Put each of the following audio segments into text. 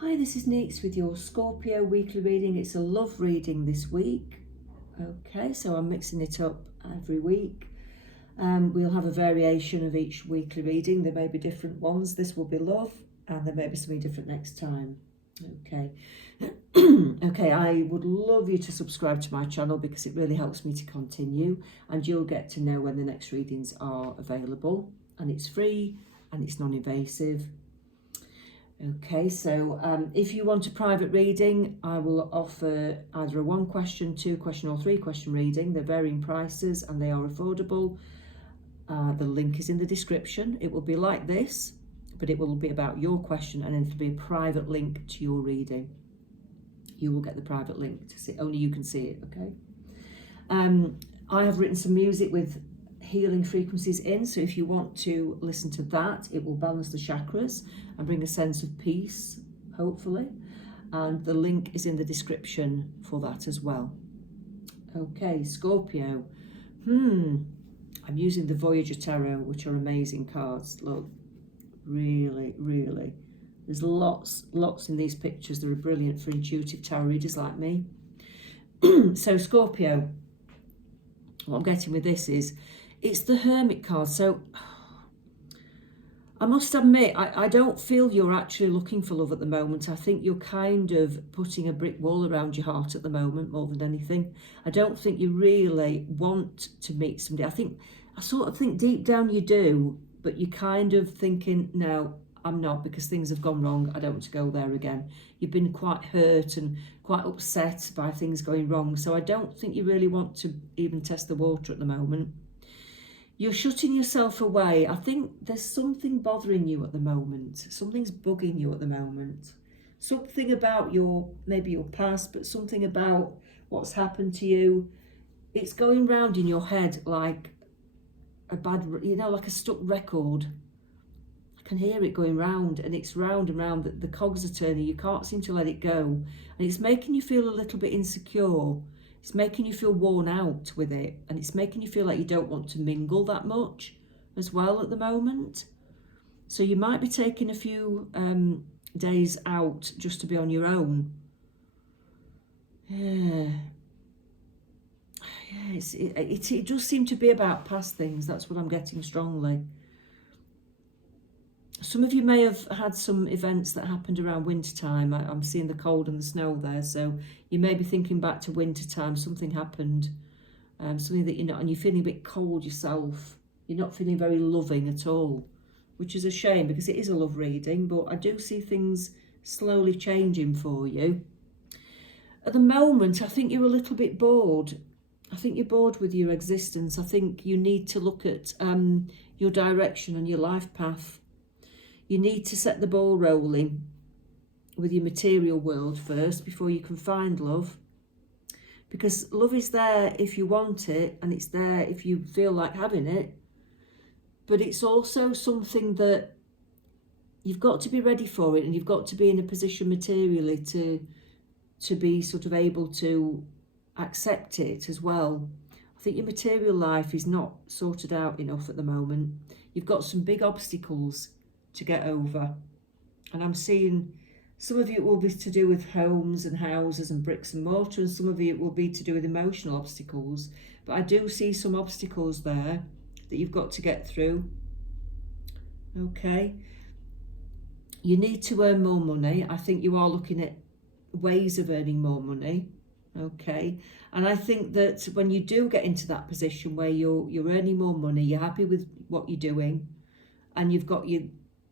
Hi, this is Neets with your Scorpio weekly reading. It's a love reading this week. Okay, so I'm mixing it up every week. We'll have a variation of each weekly reading. There may be different ones. This will be love, and there may be something different next time. Okay. Okay, I would love you to subscribe to my channel because it really helps me to continue, and you'll get to know when the next readings are available. And it's free and it's non-invasive. Okay, so if you want a private reading, I will offer either a 1 question, 2 question or 3 question reading. They're varying prices and they are affordable. The link is in the description. It will be like this, but it will be about your question, and then it'll be a private link to your reading. You will get the private link to see, only you can see it, okay? I have written some music with healing frequencies in, so if you want to listen to that, it will balance the chakras and bring a sense of peace, hopefully, and the link is in the description for that as well. Okay, Scorpio. I'm using the Voyager Tarot, which are amazing cards. Look, really there's lots in these pictures that are brilliant for intuitive tarot readers like me. So Scorpio, what I'm getting with this is it's the Hermit card. So I must admit, I don't feel you're actually looking for love at the moment. I think you're kind of putting a brick wall around your heart at the moment more than anything. I don't think you really want to meet somebody. I sort of think deep down you do, but you're kind of thinking, no, I'm not, because things have gone wrong. I don't want to go there again. You've been quite hurt and quite upset by things going wrong. So I don't think you really want to even test the water at the moment. You're shutting yourself away. I think there's something bothering you at the moment. Something's bugging you at the moment. Something about maybe your past, but something about what's happened to you. It's going round in your head like a like a stuck record. I can hear it going round, and it's round and round. The cogs are turning. You can't seem to let it go. And it's making you feel a little bit insecure. It's making you feel worn out with it, and it's making you feel like you don't want to mingle that much as well at the moment. So you might be taking a few days out just to be on your own. It does seem to be about past things. That's what I'm getting strongly. Some of you may have had some events that happened around winter time. I'm seeing the cold and the snow there, so you may be thinking back to winter time. Something happened, something that and you're feeling a bit cold yourself. You're not feeling very loving at all, which is a shame because it is a love reading, but I do see things slowly changing for you. At the moment, I think you're a little bit bored. I think you're bored with your existence. I think you need to look at your direction and your life path. You need to set the ball rolling with your material world first before you can find love. Because love is there if you want it, and it's there if you feel like having it. But it's also something that you've got to be ready for it, and you've got to be in a position materially to be sort of able to accept it as well. I think your material life is not sorted out enough at the moment. You've got some big obstacles to get over, and I'm seeing some of it will be to do with homes and houses and bricks and mortar, and some of it will be to do with emotional obstacles, but I do see some obstacles there that you've got to get through. Okay, you need to earn more money. I think you are looking at ways of earning more money. Okay, and I think that when you do get into that position where you're earning more money, you're happy with what you're doing, and you've got your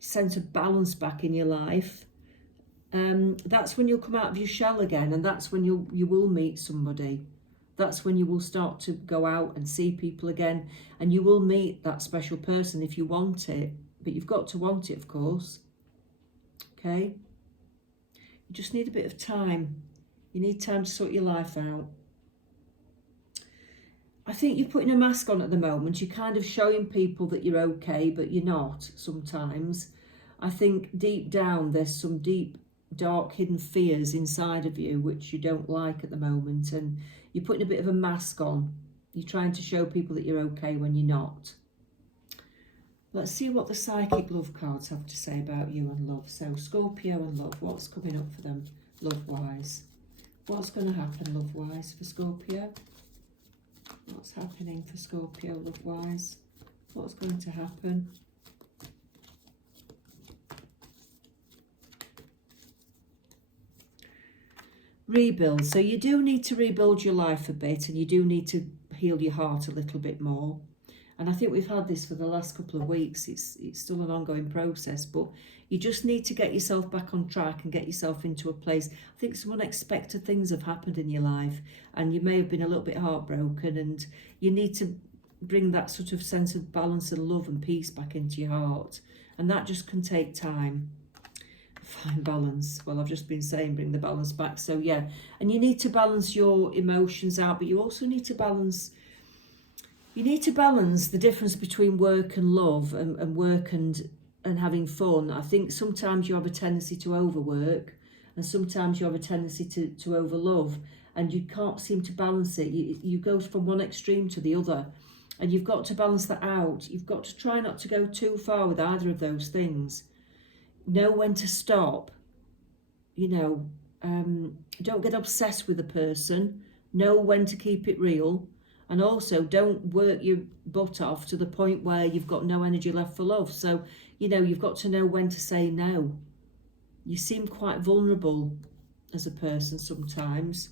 sense of balance back in your life, that's when you'll come out of your shell again, and that's when you will meet somebody. That's when you will start to go out and see people again, and you will meet that special person if you want it, but you've got to want it, of course. Okay, you just need a bit of time. You need time to sort your life out. I think you're putting a mask on at the moment. You're kind of showing people that you're okay, but you're not sometimes. I think deep down there's some deep, dark, hidden fears inside of you which you don't like at the moment, and you're putting a bit of a mask on. You're trying to show people that you're okay when you're not. Let's see what the psychic love cards have to say about you and love. So Scorpio and love, what's coming up for them love-wise? What's going to happen love-wise for Scorpio? What's happening for Scorpio love-wise? What's going to happen? Rebuild. So you do need to rebuild your life a bit, and you do need to heal your heart a little bit more. And I think we've had this for the last couple of weeks. It's still an ongoing process, but you just need to get yourself back on track and get yourself into a place. I think some unexpected things have happened in your life, and you may have been a little bit heartbroken, and you need to bring that sort of sense of balance and love and peace back into your heart. And that just can take time. Find balance. Well, I've just been saying bring the balance back. So yeah, and you need to balance your emotions out, but you also need to balance the difference between work and love, and work and having fun. I think sometimes you have a tendency to overwork, and sometimes you have a tendency to overlove, and you can't seem to balance it. You go from one extreme to the other, and you've got to balance that out. You've got to try not to go too far with either of those things. Know when to stop. You know, don't get obsessed with a person. Know when to keep it real. And also don't work your butt off to the point where you've got no energy left for love. So, you know, you've got to know when to say no. You seem quite vulnerable as a person sometimes.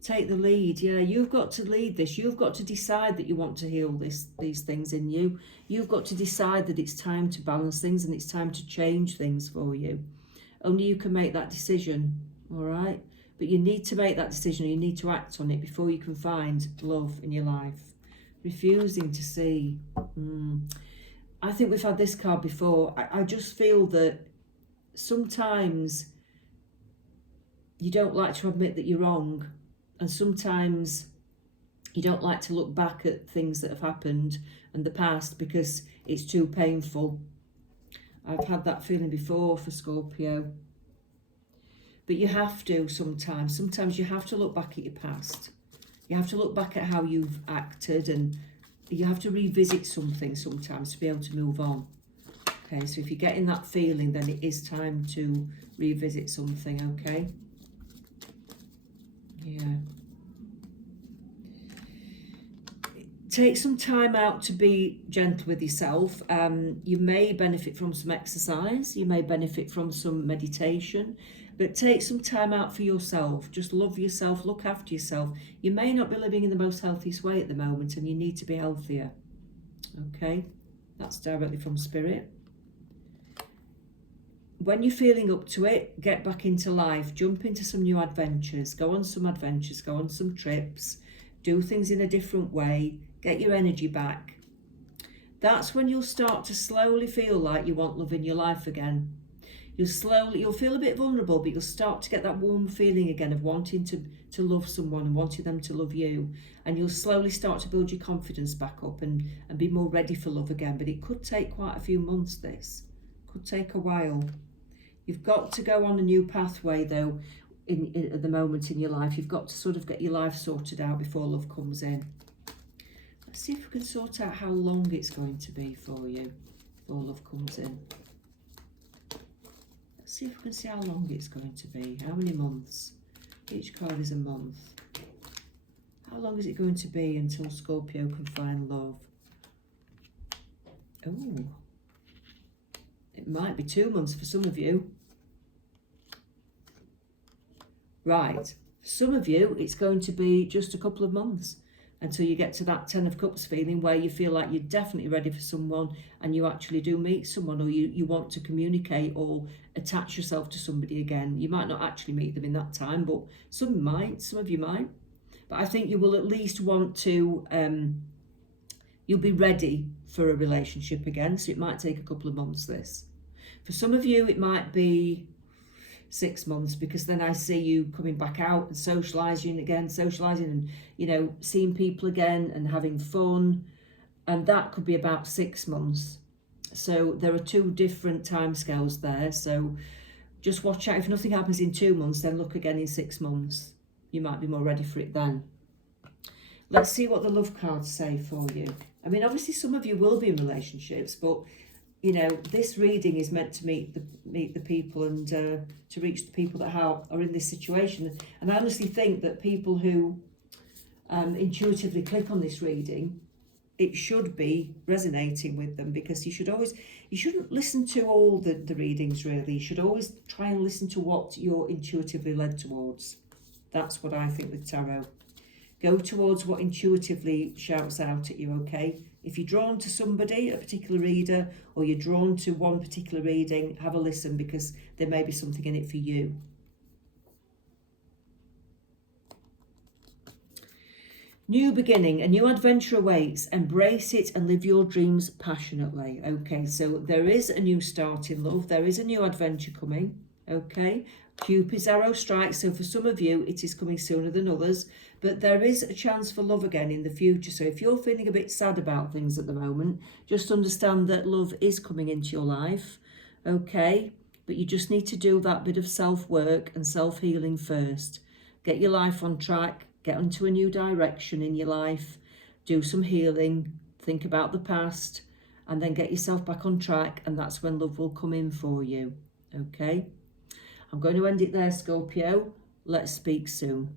Take the lead. Yeah, you've got to lead this. You've got to decide that you want to heal these things in you. You've got to decide that it's time to balance things and it's time to change things for you. Only you can make that decision, all right? But you need to make that decision. You need to act on it before you can find love in your life. Refusing to see. I think we've had this card before. I just feel that sometimes you don't like to admit that you're wrong. And sometimes you don't like to look back at things that have happened in the past because it's too painful. I've had that feeling before for Scorpio. But you have to sometimes. Sometimes you have to look back at your past. You have to look back at how you've acted, and you have to revisit something sometimes to be able to move on. Okay, so if you're getting that feeling, then it is time to revisit something, okay? Yeah. Take some time out to be gentle with yourself. You may benefit from some exercise. You may benefit from some meditation. But take some time out for yourself. Just love yourself. Look after yourself. You may not be living in the most healthiest way at the moment, and you need to be healthier. Okay? That's directly from Spirit. When you're feeling up to it, get back into life. Jump into some new adventures. Go on some adventures. Go on some trips. Do things in a different way. Get your energy back. That's when you'll start to slowly feel like you want love in your life again. You'll feel a bit vulnerable, but you'll start to get that warm feeling again of wanting to love someone and wanting them to love you. And you'll slowly start to build your confidence back up and be more ready for love again. But it could take quite a few months, this. Could take a while. You've got to go on a new pathway, though, at the moment in your life. You've got to sort of get your life sorted out before love comes in. Let's see if we can sort out how long it's going to be for you before love comes in. Let's see if we can see how long it's going to be. How many months? Each card is a month. How long is it going to be until Scorpio can find love? Oh, it might be 2 months for some of you. Right, for some of you, it's going to be just a couple of months until you get to that 10 of Cups feeling where you feel like you're definitely ready for someone and you actually do meet someone, or you want to communicate or attach yourself to somebody again. You might not actually meet them in that time, but some of you might. But I think you will at least want to, you'll be ready for a relationship again, so it might take a couple of months, this. For some of you, it might be 6 months, because then I see you coming back out and socialising and, you know, seeing people again and having fun. And that could be about 6 months. So there are 2 different timescales there. So just watch out. If nothing happens in 2 months, then look again in 6 months. You might be more ready for it then. Let's see what the love cards say for you. I mean, obviously some of you will be in relationships, but you know, this reading is meant to meet the people and to reach the people that are in this situation. And I honestly think that people who intuitively click on this reading, it should be resonating with them, because you shouldn't listen to all the readings really. You should always try and listen to what you're intuitively led towards. That's what I think with tarot. Go towards what intuitively shouts out at you, okay? If you're drawn to somebody, a particular reader, or you're drawn to one particular reading, have a listen, because there may be something in it for you. New beginning, a new adventure awaits. Embrace it and live your dreams passionately. Okay, so there is a new start in love. There is a new adventure coming. Okay, Cupid's arrow strikes. So for some of you, it is coming sooner than others. But there is a chance for love again in the future. So if you're feeling a bit sad about things at the moment, just understand that love is coming into your life. Okay, but you just need to do that bit of self-work and self-healing first. Get your life on track. Get into a new direction in your life, do some healing, think about the past, and then get yourself back on track, and that's when love will come in for you, okay? I'm going to end it there, Scorpio. Let's speak soon.